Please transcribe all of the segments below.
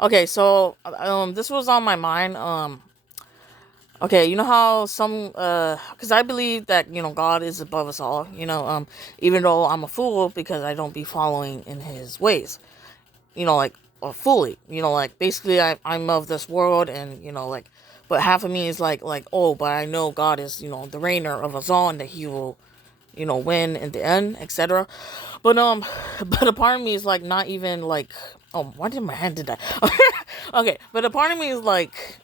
Okay, so this was on my mind. Okay, you know how some because I believe that God is above us all. Even though I'm a fool because I don't be following in His ways. Like fully. Like basically I'm of this world, and like, but half of me is like, oh, but I know God is the reigner of us all, and that He will win in the end, etc. But but a part of me is like not even like, oh, why did my hand do that? Okay, but a part of me is like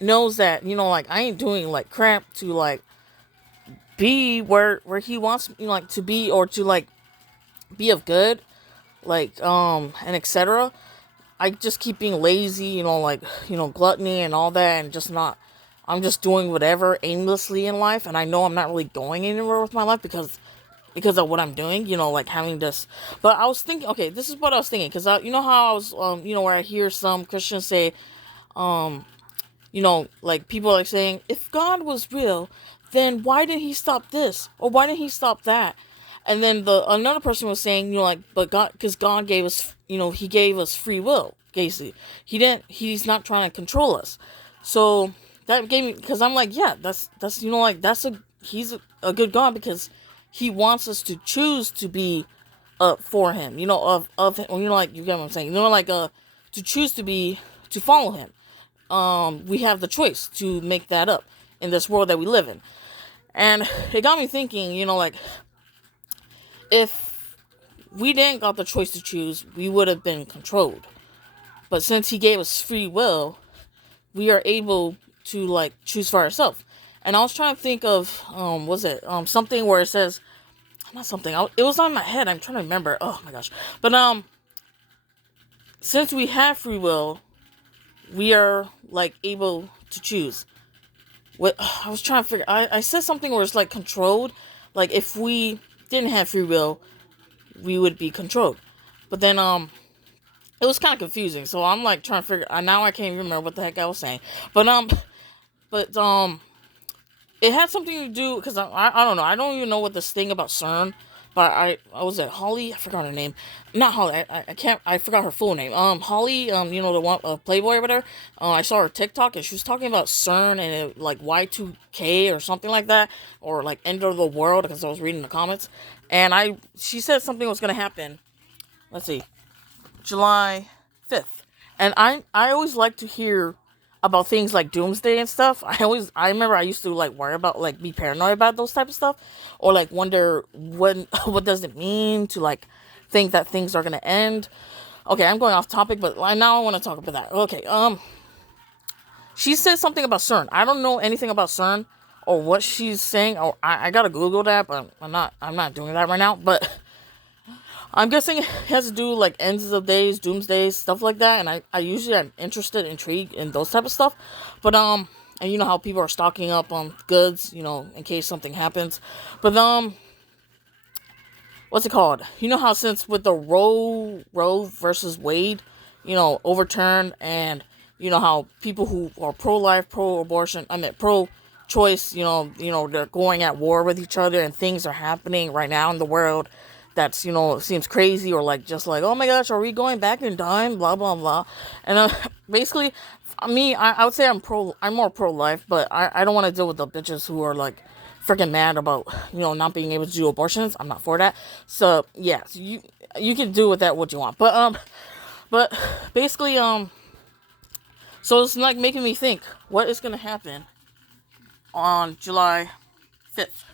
knows that like I ain't doing like crap to like be where he wants me like to be, or to like be of good, like and etc. I just keep being lazy, like gluttony and all that, and just not. I'm just doing whatever aimlessly in life, and I know I'm not really going anywhere with my life because of what I'm doing, like having this. But I was thinking, okay, this is what I was thinking, because you know how I was, where I hear some Christians say, um, like people are saying, if God was real, then why did He stop this, or why didn't He stop that? And then another person was saying, like, but God, because God gave us, He gave us free will. Basically, He's not trying to control us. So that gave me, because I'm like, yeah, that's like He's a good God, because He wants us to choose to be for Him. Of Him. Like, you get what I'm saying. Like to choose to follow Him. We have the choice to make that up in this world that we live in. And it got me thinking, like, if we didn't got the choice to choose, we would have been controlled. But since He gave us free will, we are able to like choose for ourselves. And I was trying to think of was it something where it says, not something, it was on my head, I'm trying to remember, oh my gosh. But since we have free will, we are like able to choose. What I was trying to figure, I said something where it's like controlled. Like if we didn't have free will, we would be controlled. But then it was kind of confusing. So I'm like trying to figure. Now I can't even remember what the heck I was saying. But it had something to do, because I don't know. I don't even know what this thing about CERN. But I was at Holly. I forgot her name. Not Holly. I can't. I forgot her full name. Holly. The one Playboy or whatever. I saw her TikTok, and she was talking about CERN and like Y2K or something like that, or like end of the world, because I was reading the comments, and she said something was gonna happen. Let's see, July 5th. And I always like to hear about things like doomsday and stuff. I remember I used to like worry about, like, be paranoid about those type of stuff, or like wonder what does it mean to like think that things are gonna end. Okay, I'm going off topic, but now I want to talk about that. Okay, she said something about CERN. I don't know anything about CERN or what she's saying. Or I gotta Google that, but I'm not doing that right now. But I'm guessing it has to do like ends of days, doomsdays, stuff like that. And I usually am interested, intrigued in those type of stuff. But and you know how people are stocking up on goods, in case something happens. But what's it called? You know how since with the Roe versus Wade, overturned, and you know how people who are pro-life, pro-abortion, pro-choice, they're going at war with each other, and things are happening right now in the world that's seems crazy, or like just like, oh my gosh, are we going back in time, blah blah blah. And basically, me, I would say I'm more pro-life, but I don't want to deal with the bitches who are like freaking mad about not being able to do abortions. I'm not for that. So yeah, so you can do with that what you want. But basically, so it's like making me think what is gonna happen on July 5th.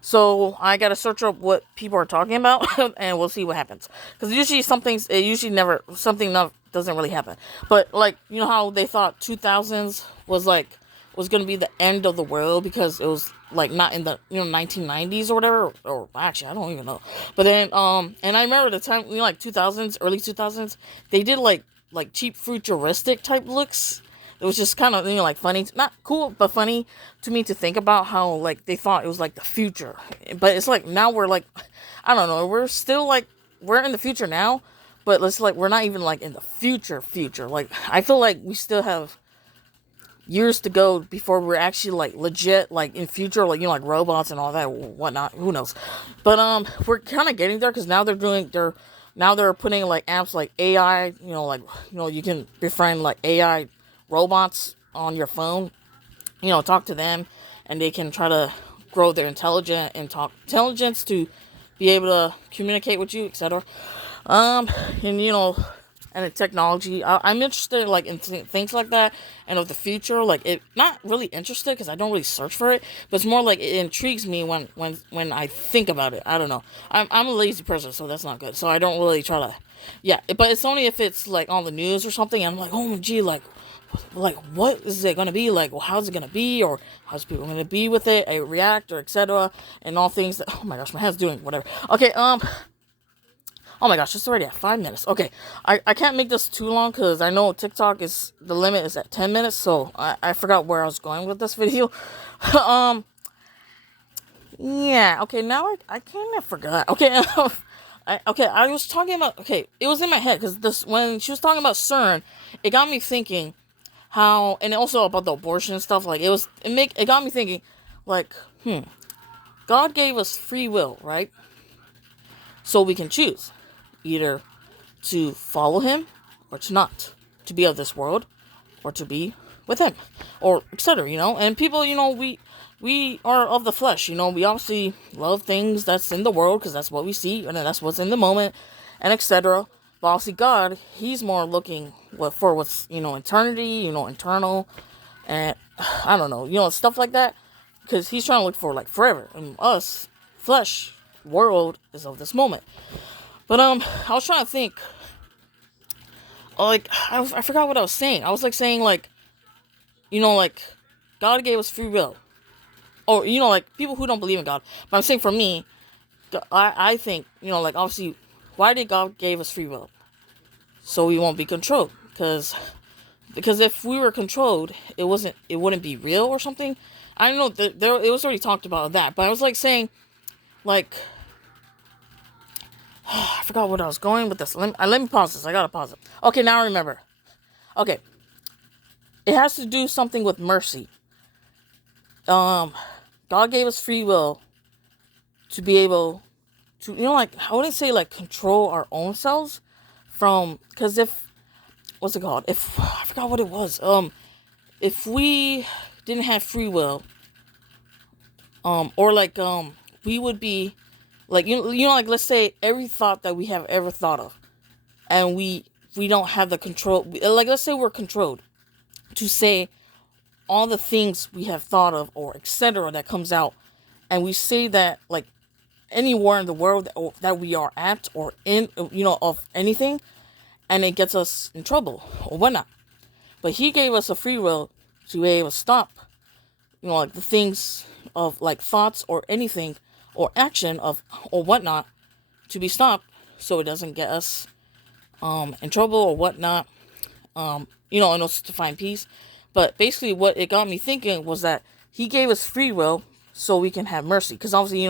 So I gotta search up what people are talking about, and we'll see what happens. Because usually it usually never, something doesn't really happen. But like, you know how they thought 2000s was gonna be the end of the world, because it was like not in the 1990s or whatever, or actually I don't even know. But then and I remember the time, like 2000s, early 2000s, they did like cheap futuristic type looks. It was just kind of like funny, not cool, but funny to me to think about how like they thought it was like the future. But it's like now we're like, I don't know, we're still like, we're in the future now, but it's like we're not even like in the future. Like I feel like we still have years to go before we're actually like legit like in future, like like robots and all that whatnot. Who knows? But we're kind of getting there, because now they're now they're putting like apps like AI, like you can befriend like AI robots on your phone, talk to them, and they can try to grow their intelligence to be able to communicate with you, etc. And and in technology, I'm interested like in things like that, and of the future. Like, it not really interested because I don't really search for it, but it's more like it intrigues me when I think about it. I don't know. I'm a lazy person, so that's not good. So I don't really try to. Yeah, but it's only if it's like on the news or something, and I'm like, oh gee, like what is it gonna be like? Well, how's it gonna be, or how's people gonna be with it, react, or etc. And all things that. Oh my gosh, my hand's doing whatever. Okay, oh my gosh, it's already at 5 minutes. Okay, I can't make this too long because I know TikTok is, the limit is at 10 minutes, so I forgot where I was going with this video. Yeah, okay, now I kind of forgot. Okay, I was talking about, okay, it was in my head because when she was talking about CERN, it got me thinking how, and also about the abortion stuff, like it got me thinking, like, God gave us free will, right? So we can choose either to follow him or to not, to be of this world or to be with him, or etc. And people, we are of the flesh. We obviously love things that's in the world because that's what we see and that's what's in the moment, and etc. But obviously God, he's more looking for what's eternity, internal, and I don't know, stuff like that, because he's trying to look for like forever, and us flesh world is of this moment. But I was trying to think, like, I forgot what I was saying. I was like saying like, like, God gave us free will, or like people who don't believe in God. But I'm saying for me, I think like, obviously, why did God give us free will? So we won't be controlled, because if we were controlled, it wouldn't be real or something. I don't know. It was already talked about that, but I was like saying, like. I forgot what I was going with this. Let me pause this. I gotta pause it. Okay, now I remember. Okay. It has to do something with mercy. God gave us free will to be able to, like, I wouldn't say like control our own selves from, because what's it called? I forgot what it was. If we didn't have free will, or like, we would be, like, like, let's say every thought that we have ever thought of, and we don't have the control, like, let's say we're controlled to say all the things we have thought of, or etc. that comes out, and we say that, like, anywhere in the world that we are at, or in, of anything, and it gets us in trouble or whatnot. But he gave us a free will to be able to stop, like, the things of, like, thoughts or anything or action of or whatnot, to be stopped, so it doesn't get us in trouble or whatnot, and also to find peace. But basically what it got me thinking was that he gave us free will so we can have mercy, because obviously,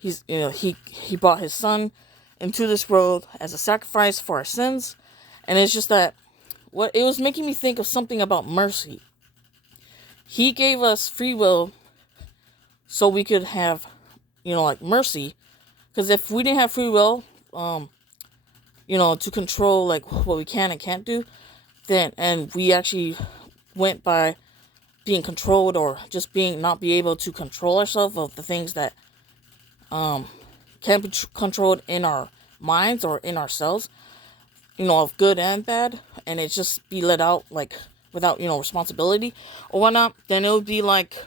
he brought his son into this world as a sacrifice for our sins. And it's just that what it was making me think of something about mercy. He gave us free will so we could have, like, mercy. Because if we didn't have free will, to control, like, what we can and can't do, then, and we actually went by being controlled, or just not be able to control ourselves of the things that can be controlled in our minds or in ourselves, of good and bad, and it just be let out, like, without, responsibility or whatnot, then it would be like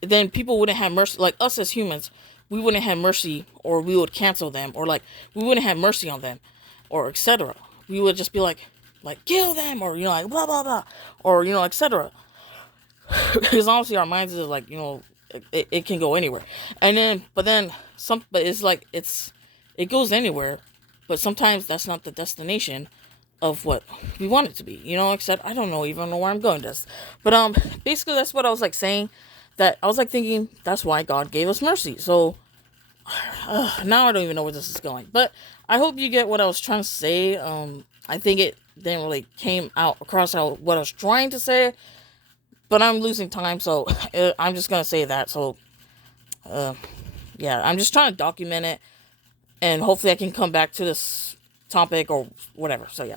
then people wouldn't have mercy, like us as humans, we wouldn't have mercy, or we would cancel them, or like we wouldn't have mercy on them, or etc. We would just be like kill them, or like blah blah blah, or etc. Because honestly, our minds is like, it can go anywhere, but it's like it goes anywhere, but sometimes that's not the destination of what we want it to be, except I don't even know where I'm going with this. But basically that's what I was like saying, that I was like thinking that's why God gave us mercy. So now I don't even know where this is going, but I hope you get what I was trying to say. I think it didn't really came out across what I was trying to say, but I'm losing time, so I'm just gonna say that. So yeah, I'm just trying to document it, and hopefully I can come back to this topic or whatever. So yeah.